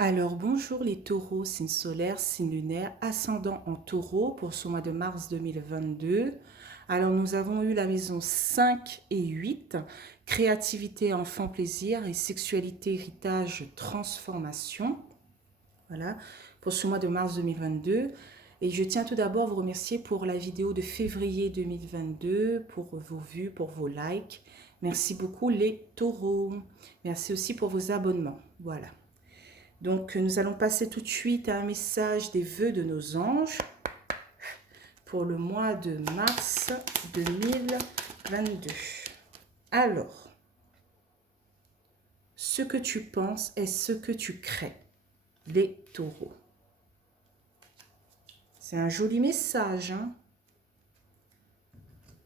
Alors bonjour les taureaux, signe solaire, signe lunaire, ascendant en taureau pour ce mois de mars 2022. Alors nous avons eu la maison 5 et 8, créativité, enfant, plaisir et sexualité, héritage, transformation. Voilà, pour ce mois de mars 2022. Et je tiens tout d'abord à vous remercier pour la vidéo de février 2022, pour vos vues, pour vos likes. Merci beaucoup les taureaux. Merci aussi pour vos abonnements. Voilà. Donc, nous allons passer tout de suite à un message des vœux de nos anges pour le mois de mars 2022. Alors, ce que tu penses est ce que tu crées, les taureaux. C'est un joli message, hein?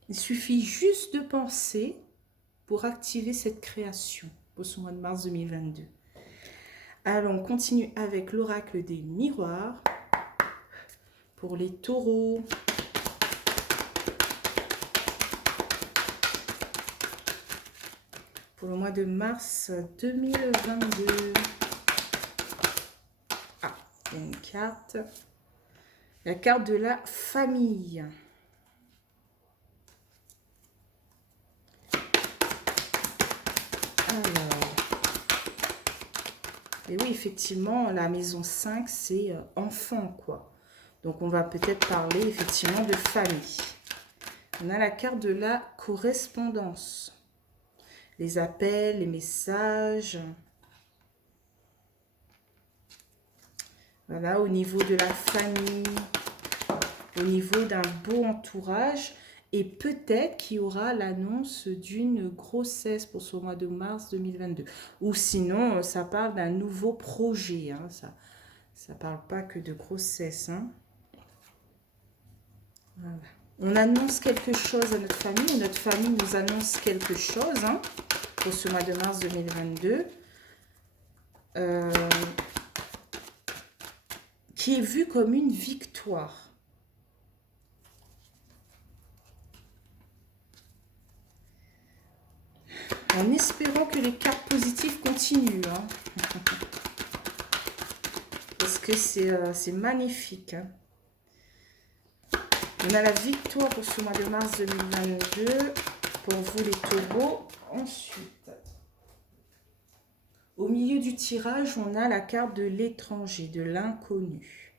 Il suffit juste de penser pour activer cette création pour ce mois de mars 2022. Alors, on continue avec l'oracle des miroirs pour les taureaux. Pour le mois de mars 2022. Ah, il y a une carte. La carte de la famille. Alors. Et oui, effectivement, la maison 5, c'est enfant, quoi. Donc, on va peut-être parler, effectivement, de famille. On a la carte de la correspondance. Les appels, les messages. Voilà, au niveau de la famille, au niveau d'un beau entourage. Et peut-être qu'il y aura l'annonce d'une grossesse pour ce mois de mars 2022. Ou sinon, ça parle d'un nouveau projet. Hein, ça parle pas que de grossesse. Hein. Voilà. On annonce quelque chose à notre famille. Notre famille nous annonce quelque chose hein, pour ce mois de mars 2022. Qui est vu comme une victoire. En espérant que les cartes positives continuent. Hein. Parce que c'est magnifique. Hein. On a la victoire pour ce mois de mars 2022. Pour vous les taureaux. Ensuite, au milieu du tirage, on a la carte de l'étranger, de l'inconnu.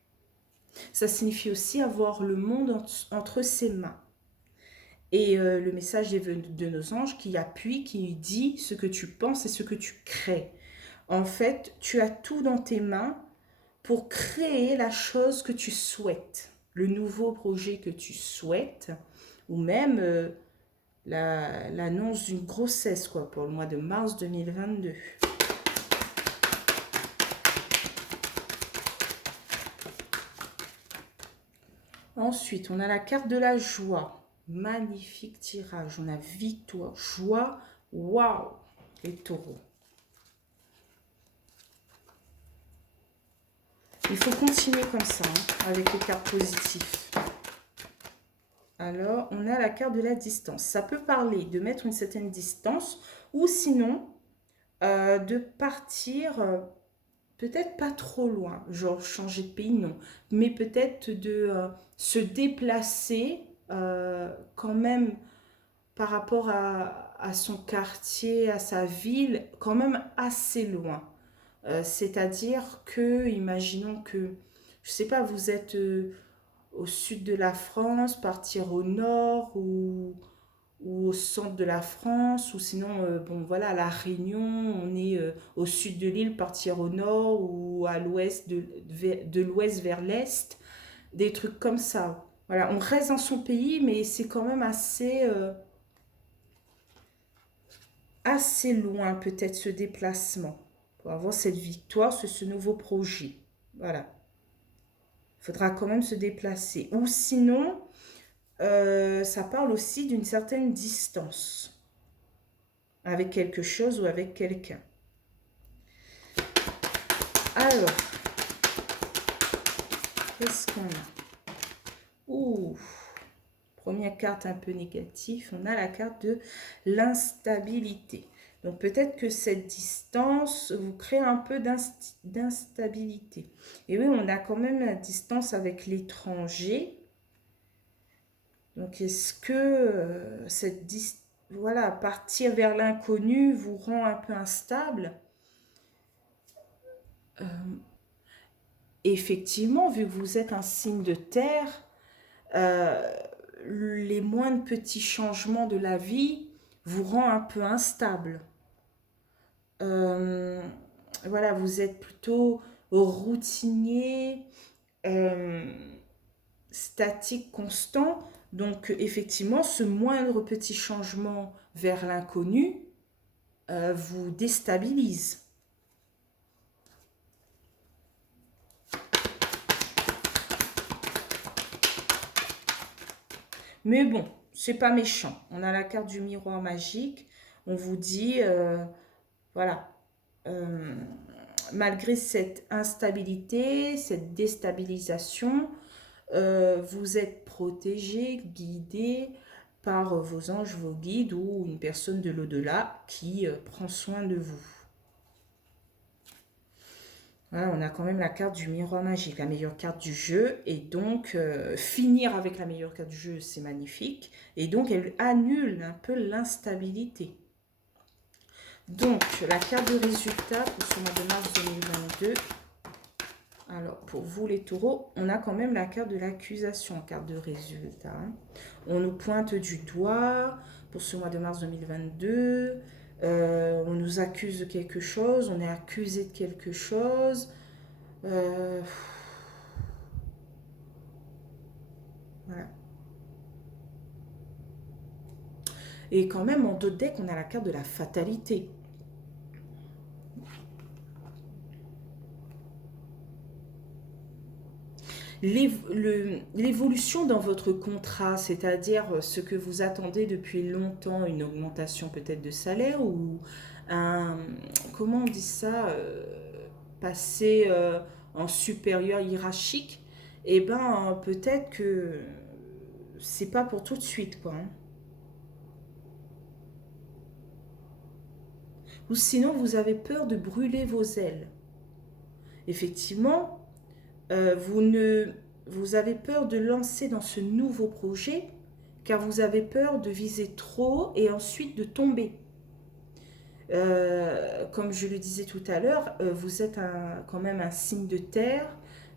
Ça signifie aussi avoir le monde entre ses mains. Et le message de nos anges qui appuie, qui dit ce que tu penses et ce que tu crées. En fait, tu as tout dans tes mains pour créer la chose que tu souhaites, le nouveau projet que tu souhaites, ou même l'annonce d'une grossesse quoi, pour le mois de mars 2022. Ensuite, on a la carte de la joie. Magnifique tirage. On a victoire, joie. Waouh, les taureaux. Il faut continuer comme ça, hein, avec les cartes positives. Alors, on a la carte de la distance. Ça peut parler de mettre une certaine distance ou sinon de partir peut-être pas trop loin, genre changer de pays, non. Mais peut-être de se déplacer quand même par rapport à son quartier, à sa ville, quand même assez loin. C'est-à-dire que, imaginons que, je sais pas, vous êtes au sud de la France, partir au nord ou au centre de la France, ou sinon, bon voilà, à La Réunion, on est au sud de l'île, partir au nord ou à l'ouest, de l'ouest vers l'est, des trucs comme ça. Voilà, on reste dans son pays, mais c'est quand même assez loin peut-être ce déplacement pour avoir cette victoire sur ce nouveau projet. Voilà. Il faudra quand même se déplacer. Ou sinon, ça parle aussi d'une certaine distance avec quelque chose ou avec quelqu'un. Alors, qu'est-ce qu'on a? Ouh, première carte un peu négative, on a la carte de l'instabilité. Donc peut-être que cette distance vous crée un peu d'instabilité. Et oui, on a quand même la distance avec l'étranger. Donc est-ce que voilà, partir vers l'inconnu vous rend un peu instable? Euh, Effectivement, vu que vous êtes un signe de terre, euh, les moindres petits changements de la vie vous rend un peu instable. Euh, voilà, vous êtes plutôt routinier, euh, statique, constant. Donc effectivement, ce moindre petit changement vers l'inconnu vous déstabilise. Mais bon, c'est pas méchant. On a la carte du miroir magique. On vous dit, voilà, euh, malgré cette instabilité, cette déstabilisation, vous êtes protégé, guidé par vos anges, vos guides ou une personne de l'au-delà qui prend soin de vous. Voilà, on a quand même la carte du miroir magique, la meilleure carte du jeu. Et donc, finir avec la meilleure carte du jeu, c'est magnifique. Et donc, elle annule un peu l'instabilité. Donc, la carte de résultat pour ce mois de mars 2022. Alors, pour vous les taureaux, on a quand même la carte de l'accusation, carte de résultat. On nous pointe du doigt pour ce mois de mars 2022. On nous accuse de quelque chose, on est accusé de quelque chose. Euh, voilà. Et quand même, en deux decks, on a la carte de la fatalité. L'évolution dans votre contrat, c'est-à-dire ce que vous attendez depuis longtemps, une augmentation peut-être de salaire ou un, comment on dit ça, passer en supérieur hiérarchique, eh ben peut-être que c'est pas pour tout de suite, quoi, hein. Ou sinon vous avez peur de brûler vos ailes. Effectivement, vous ne vous avez peur de lancer dans ce nouveau projet car vous avez peur de viser trop et ensuite de tomber. Comme je le disais tout à l'heure, vous êtes quand même un signe de terre.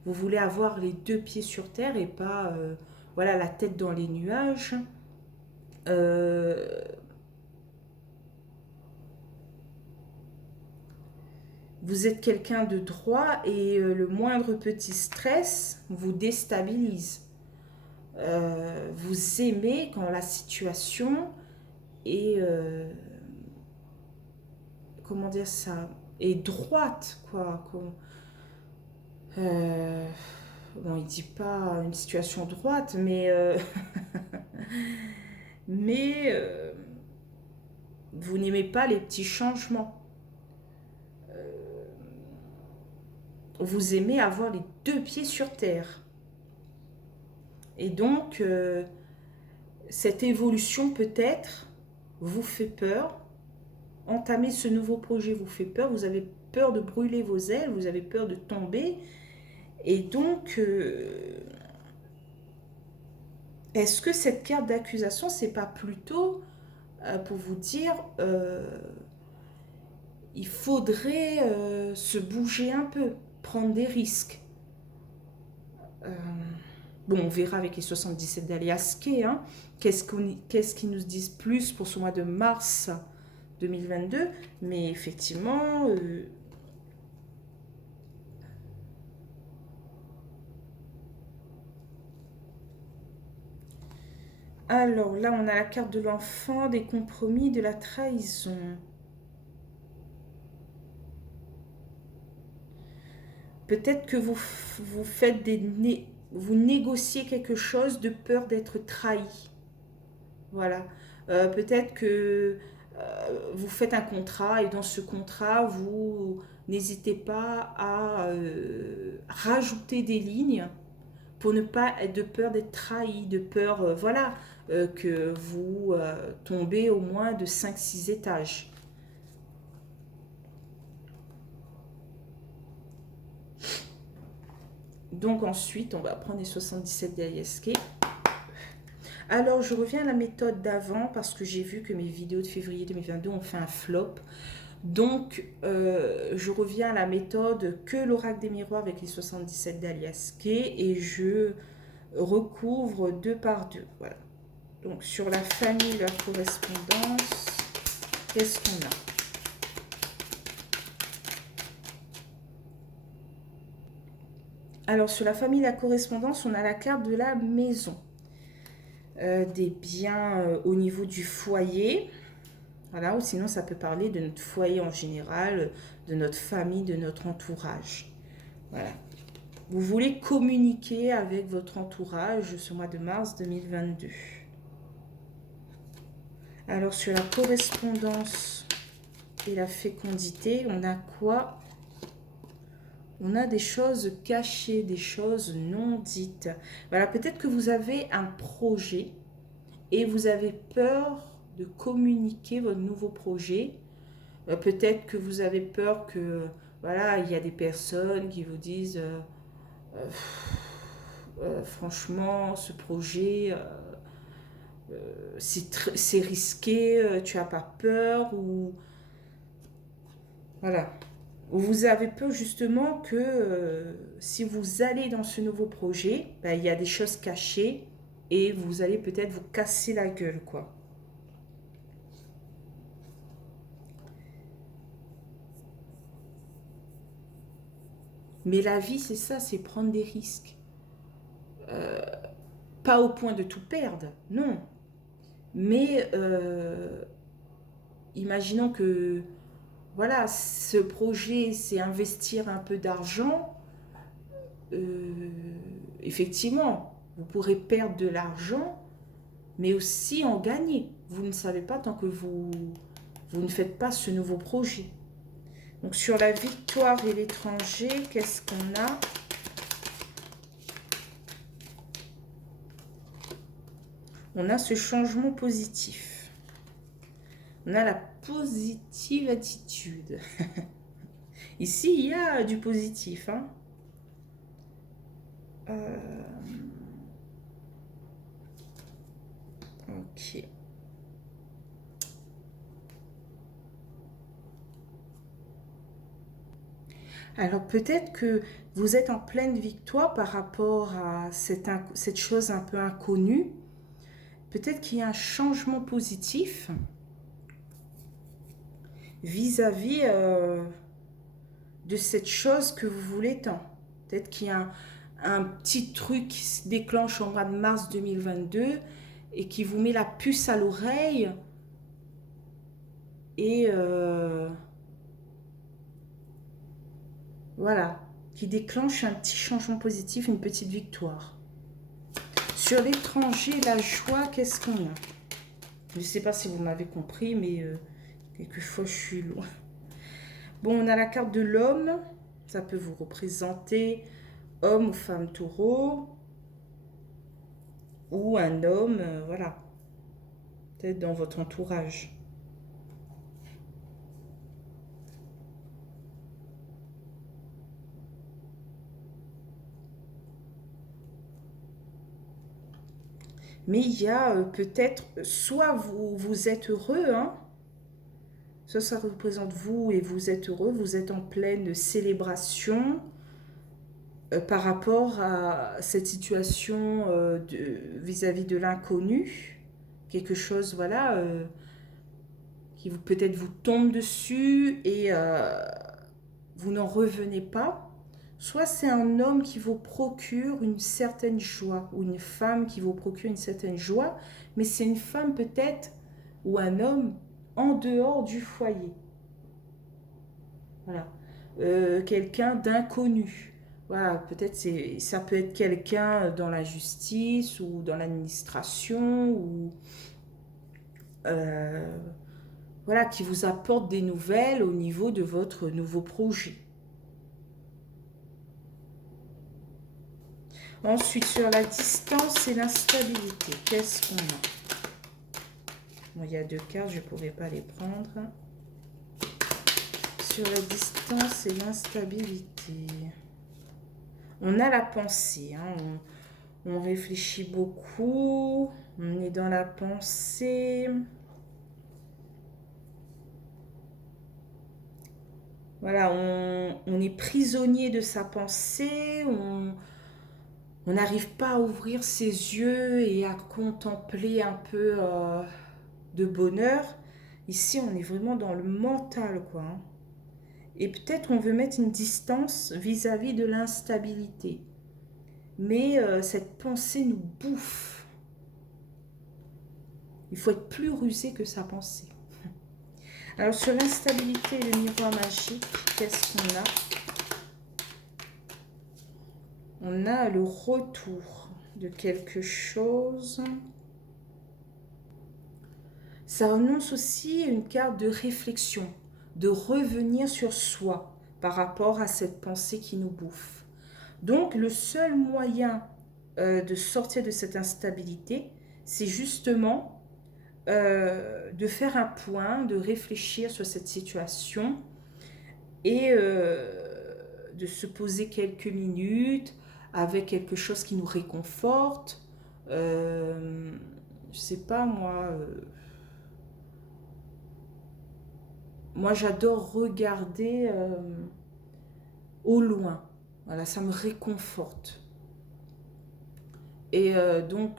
Vous voulez avoir les deux pieds sur terre et pas voilà, la tête dans les nuages. Euh, vous êtes quelqu'un de droit et le moindre petit stress vous déstabilise. Vous aimez quand la situation est, comment dire ça, est droite, quoi. Euh, bon, il dit pas une situation droite, mais vous n'aimez pas les petits changements. Vous aimez avoir les deux pieds sur terre. Et donc, cette évolution peut-être vous fait peur. Entamer ce nouveau projet vous fait peur. Vous avez peur de brûler vos ailes, vous avez peur de tomber. Et donc, est-ce que cette carte d'accusation, c'est pas plutôt pour vous dire il faudrait se bouger un peu, prendre des risques. Euh, bon, on verra avec les 77 d'Aliaské, hein, qu'est-ce qu'ils nous disent plus pour ce mois de mars 2022, mais effectivement, alors là, on a la carte de l'enfant, des compromis, de la trahison. Peut-être que vous faites vous négociez quelque chose de peur d'être trahi. Voilà. Peut-être que vous faites un contrat et dans ce contrat, vous n'hésitez pas à rajouter des lignes pour ne pas être de peur d'être trahi, de peur, que vous tombez au moins de 5 6 étages. Donc ensuite, on va prendre les 77 d'Aliaské. Alors, je reviens à la méthode d'avant parce que j'ai vu que mes vidéos de février 2022 ont fait un flop. Donc, je reviens à la méthode que l'oracle des miroirs avec les 77 d'Aliaské et je recouvre 2 par 2. Voilà. Donc, sur la famille, la correspondance, qu'est-ce qu'on a? Alors, sur la famille, la correspondance, on a la carte de la maison. Des biens au niveau du foyer. Voilà, ou sinon ça peut parler de notre foyer en général, de notre famille, de notre entourage. Voilà. Vous voulez communiquer avec votre entourage ce mois de mars 2022. Alors sur la correspondance et la fécondité, on a quoi? On a des choses cachées, des choses non dites. Voilà, peut-être que vous avez un projet et vous avez peur de communiquer votre nouveau projet. Peut-être que vous avez peur que, voilà, il y a des personnes qui vous disent franchement, ce projet, c'est risqué, tu n'as pas peur, ou voilà. Vous avez peur justement que si vous allez dans ce nouveau projet, ben, il y a des choses cachées et vous allez peut-être vous casser la gueule, quoi. Mais la vie, c'est ça, c'est prendre des risques. Pas au point de tout perdre, non. Mais imaginons que, voilà, ce projet, c'est investir un peu d'argent. euh, Effectivement, vous pourrez perdre de l'argent, mais aussi en gagner. Vous ne savez pas tant que vous ne faites pas ce nouveau projet. Donc sur la victoire et l'étranger, qu'est-ce qu'on a? On a ce changement positif. On a la positive attitude. Ici, il y a du positif. Hein. Ok. Alors peut-être que vous êtes en pleine victoire par rapport à cette chose un peu inconnue. Peut-être qu'il y a un changement positif vis-à-vis de cette chose que vous voulez tant. Peut-être qu'il y a un petit truc qui se déclenche en mois de mars 2022 et qui vous met la puce à l'oreille et voilà, qui déclenche un petit changement positif, une petite victoire. Sur l'étranger, la joie, qu'est-ce qu'on a? Je ne sais pas si vous m'avez compris, mais quelquefois je suis loin. Bon, on a la carte de l'homme. Ça peut vous représenter homme ou femme taureau. Ou un homme, voilà. Peut-être dans votre entourage. Mais il y a peut-être, soit vous êtes heureux, hein, soit ça représente vous et vous êtes heureux, vous êtes en pleine célébration par rapport à cette situation vis-à-vis de l'inconnu, quelque chose, voilà, qui vous peut-être vous tombe dessus et vous n'en revenez pas. Soit c'est un homme qui vous procure une certaine joie, ou une femme qui vous procure une certaine joie, mais c'est une femme peut-être, ou un homme, en dehors du foyer. Voilà. Quelqu'un d'inconnu. Voilà, peut-être ça peut être quelqu'un dans la justice, ou dans l'administration, ou voilà, qui vous apporte des nouvelles au niveau de votre nouveau projet. Ensuite, sur la distance et l'instabilité, qu'est-ce qu'on a? Bon, il y a 2 cartes, je ne pourrais pas les prendre. Sur la distance et l'instabilité. On a la pensée, hein, on réfléchit beaucoup, on est dans la pensée. Voilà, on est prisonnier de sa pensée, on n'arrive pas à ouvrir ses yeux et à contempler un peu de bonheur. Ici, on est vraiment dans le mental, quoi, hein. Et peut-être on veut mettre une distance vis-à-vis de l'instabilité. Mais cette pensée nous bouffe. Il faut être plus rusé que sa pensée. Alors sur l'instabilité et le miroir magique, qu'est-ce qu'on a? On a le retour de quelque chose. Ça annonce aussi une carte de réflexion, de revenir sur soi par rapport à cette pensée qui nous bouffe. Donc le seul moyen de sortir de cette instabilité, c'est justement de faire un point, de réfléchir sur cette situation et de se poser quelques minutes avec quelque chose qui nous réconforte. Je sais pas moi. Moi, j'adore regarder au loin. Voilà, ça me réconforte. Et donc,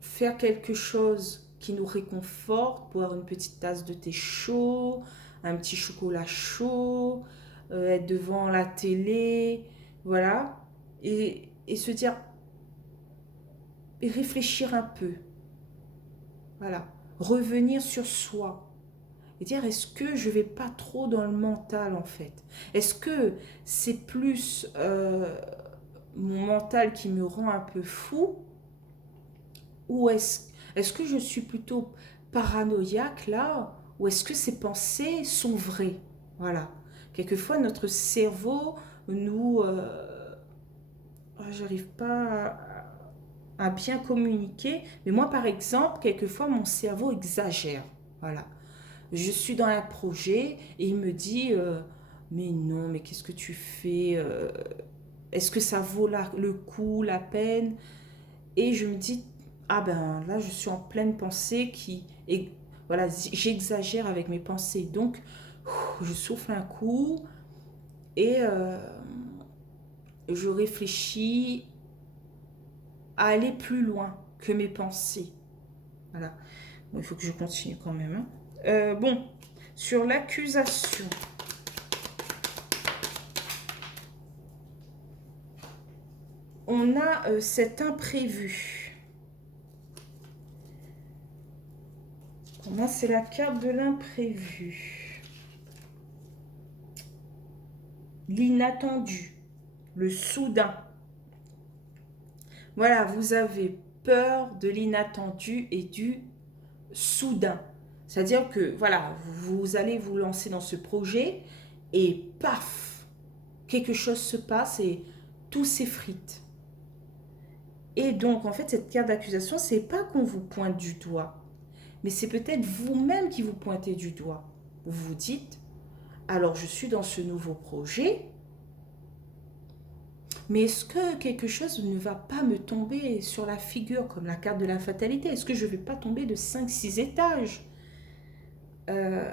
faire quelque chose qui nous réconforte, boire une petite tasse de thé chaud, un petit chocolat chaud, être devant la télé, voilà, et se dire, et réfléchir un peu, voilà, revenir sur soi, et dire est-ce que je vais pas trop dans le mental en fait? Est-ce que c'est plus mon mental qui me rend un peu fou ou est-ce que je suis plutôt paranoïaque là ou est-ce que ces pensées sont vraies? Voilà. Quelquefois notre cerveau nous j'arrive pas à bien communiquer, mais moi par exemple, quelquefois mon cerveau exagère. Voilà. Je suis dans un projet et il me dit mais non, mais qu'est-ce que tu fais est-ce que ça vaut le coup, la peine? Et je me dis ah ben là je suis en pleine pensée et voilà, j'exagère avec mes pensées. Donc je souffle un coup et je réfléchis à aller plus loin que mes pensées. Voilà. Bon, il faut que je continue quand même, hein. Bon, sur l'accusation. On a cet imprévu. Pour moi, c'est la carte de l'imprévu. L'inattendu. Le soudain. Voilà, vous avez peur de l'inattendu et du soudain. C'est-à-dire que, voilà, vous allez vous lancer dans ce projet et paf, quelque chose se passe et tout s'effrite. Et donc, en fait, cette carte d'accusation, c'est pas qu'on vous pointe du doigt, mais c'est peut-être vous-même qui vous pointez du doigt. Vous vous dites, alors je suis dans ce nouveau projet, mais est-ce que quelque chose ne va pas me tomber sur la figure comme la carte de la fatalité? Est-ce que je ne vais pas tomber de 5, 6 étages? Euh,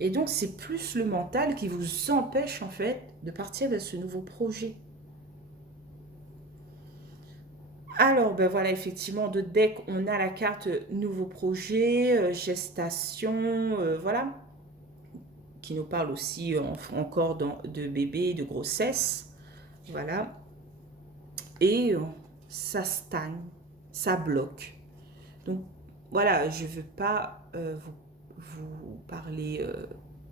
Et donc c'est plus le mental qui vous empêche en fait de partir vers ce nouveau projet. Alors ben voilà, effectivement, de deck, on a la carte nouveau projet, gestation, voilà, qui nous parle aussi encore de bébé, de grossesse. Voilà. Et ça stagne, ça bloque. Donc voilà, je ne veux pas vous parler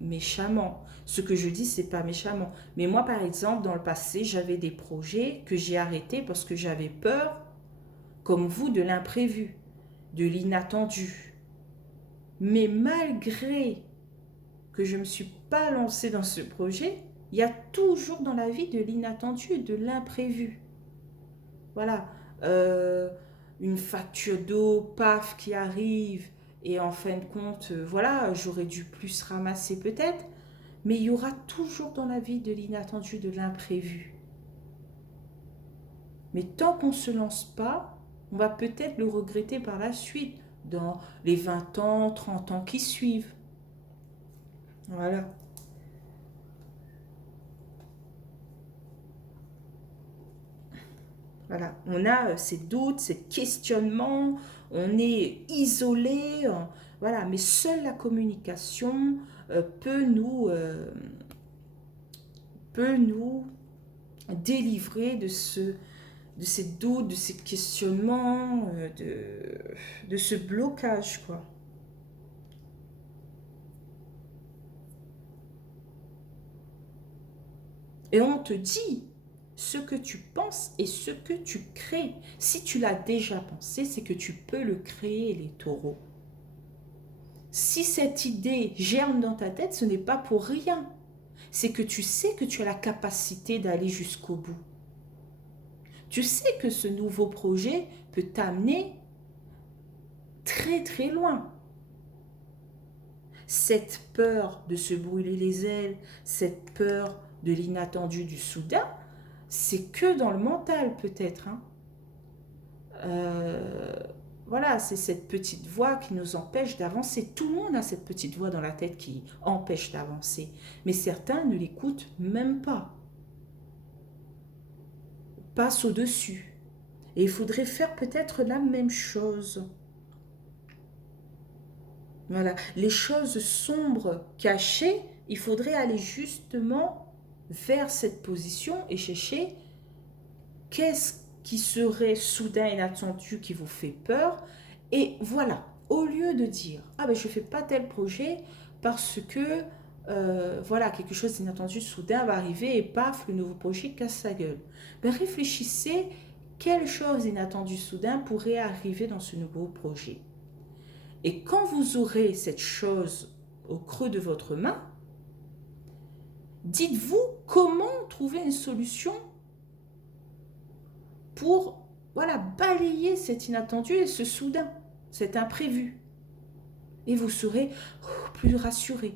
méchamment. Ce que je dis, c'est pas méchamment. Mais moi, par exemple, dans le passé, j'avais des projets que j'ai arrêtés parce que j'avais peur, comme vous, de l'imprévu, de l'inattendu. Mais malgré que je ne me suis pas lancée dans ce projet, il y a toujours dans la vie de l'inattendu et de l'imprévu. Voilà. Une facture d'eau, paf, qui arrive. Et en fin de compte, voilà, j'aurais dû plus ramasser peut-être. Mais il y aura toujours dans la vie de l'inattendu, de l'imprévu. Mais tant qu'on ne se lance pas, on va peut-être le regretter par la suite, dans les 20 ans, 30 ans qui suivent. Voilà. Voilà. On a ces doutes, ces questionnements, on est isolé. Voilà. Mais seule la communication peut nous délivrer de ces doutes, de ces questionnements, de ce blocage, quoi. Et on te dit ce que tu penses et ce que tu crées. Si tu l'as déjà pensé, c'est que tu peux le créer, les taureaux. Si cette idée germe dans ta tête, ce n'est pas pour rien. C'est que tu sais que tu as la capacité d'aller jusqu'au bout. Tu sais que ce nouveau projet peut t'amener très très loin. Cette peur de se brûler les ailes, cette peur de l'inattendu, du soudain, c'est que dans le mental peut-être. Hein. Euh, voilà, c'est cette petite voix qui nous empêche d'avancer. Tout le monde a cette petite voix dans la tête qui empêche d'avancer. Mais certains ne l'écoutent même pas. Passent au-dessus. Et il faudrait faire peut-être la même chose. Voilà, les choses sombres, cachées, il faudrait aller justement vers cette position et chercher qu'est-ce qui serait soudain inattendu qui vous fait peur. Et voilà, au lieu de dire ah ben je fais pas tel projet parce que voilà quelque chose d'inattendu soudain va arriver et paf le nouveau projet casse sa gueule. Ben réfléchissez quelle chose inattendue soudain pourrait arriver dans ce nouveau projet. Et quand vous aurez cette chose au creux de votre main, dites-vous comment trouver une solution pour voilà, balayer cet inattendu et ce soudain, cet imprévu. Et vous serez plus rassuré.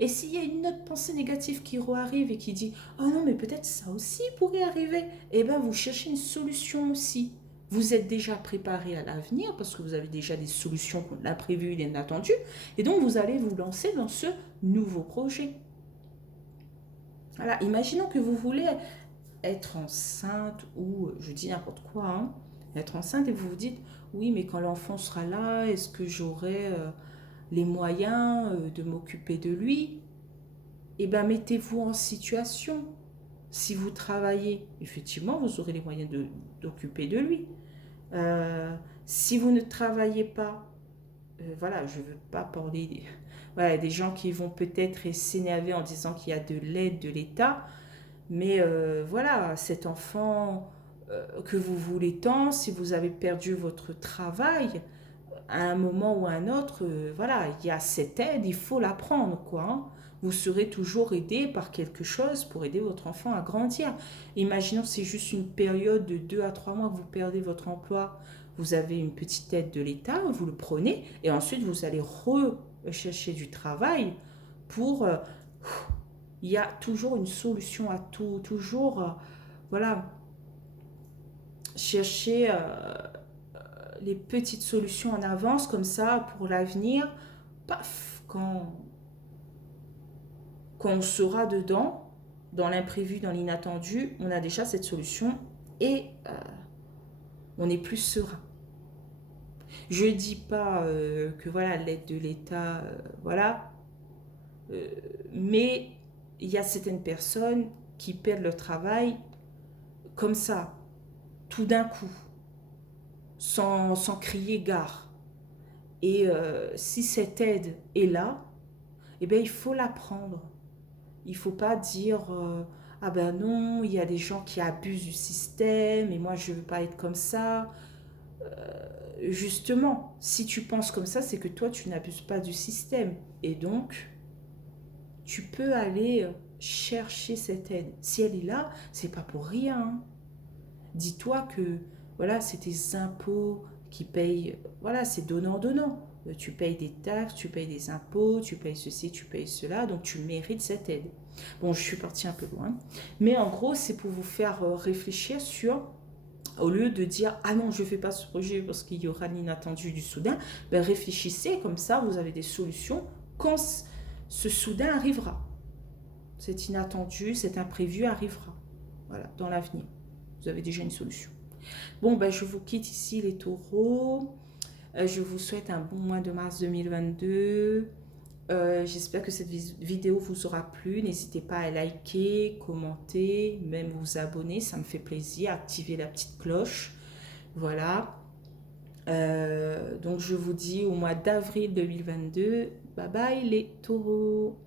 Et s'il y a une autre pensée négative qui arrive et qui dit « Oh non, mais peut-être ça aussi pourrait arriver », eh bien, vous cherchez une solution aussi. Vous êtes déjà préparé à l'avenir parce que vous avez déjà des solutions contre l'imprévu et l'inattendu. Et donc, vous allez vous lancer dans ce nouveau projet. Voilà, imaginons que vous voulez être enceinte ou, je dis n'importe quoi, hein, être enceinte et vous vous dites « Oui, mais quand l'enfant sera là, est-ce que j'aurai les moyens de m'occuper de lui ?» Eh bien, mettez-vous en situation. Si vous travaillez, effectivement, vous aurez les moyens d'occuper de lui. Si vous ne travaillez pas, voilà, je ne veux pas parler voilà, des gens qui vont peut-être s'énerver en disant qu'il y a de l'aide de l'État, mais voilà, cet enfant que vous voulez tant, si vous avez perdu votre travail, à un moment ou à un autre, voilà, il y a cette aide, il faut la prendre, quoi. Hein. Vous serez toujours aidé par quelque chose pour aider votre enfant à grandir. Imaginons c'est juste une période de 2 à 3 mois que vous perdez votre emploi, vous avez une petite aide de l'État, vous le prenez, et ensuite vous allez rechercher du travail pour... il y a toujours une solution à tout, toujours, voilà, chercher les petites solutions en avance comme ça pour l'avenir. Paf, quand on sera dedans, dans l'imprévu, dans l'inattendu, on a déjà cette solution et on est plus serein. Je dis pas que voilà l'aide de l'État, voilà, mais il y a certaines personnes qui perdent leur travail comme ça, tout d'un coup, sans crier gare. Et si cette aide est là, eh bien, il faut la prendre. Il ne faut pas dire ah ben non, il y a des gens qui abusent du système et moi je ne veux pas être comme ça. Justement, si tu penses comme ça, c'est que toi tu n'abuses pas du système. Et donc, tu peux aller chercher cette aide. Si elle est là, c'est pas pour rien. Hein. Dis-toi que voilà, c'est tes impôts qui payent, voilà, c'est donnant-donnant. Tu payes des taxes, tu payes des impôts, tu payes ceci, tu payes cela, donc tu mérites cette aide. Bon, je suis partie un peu loin, mais en gros, c'est pour vous faire réfléchir sur Au lieu de dire, ah non, je ne fais pas ce projet parce qu'il y aura l'inattendu du soudain, ben réfléchissez, comme ça, vous avez des solutions quand ce soudain arrivera. Cet inattendu, cet imprévu arrivera. Voilà, dans l'avenir. Vous avez déjà une solution. Bon, ben, je vous quitte ici, les taureaux. Je vous souhaite un bon mois de mars 2022. J'espère que cette vidéo vous aura plu. N'hésitez pas à liker, commenter, même vous abonner. Ça me fait plaisir. Activer la petite cloche. Voilà. Donc, je vous dis au mois d'avril 2022. Bye bye les taureaux.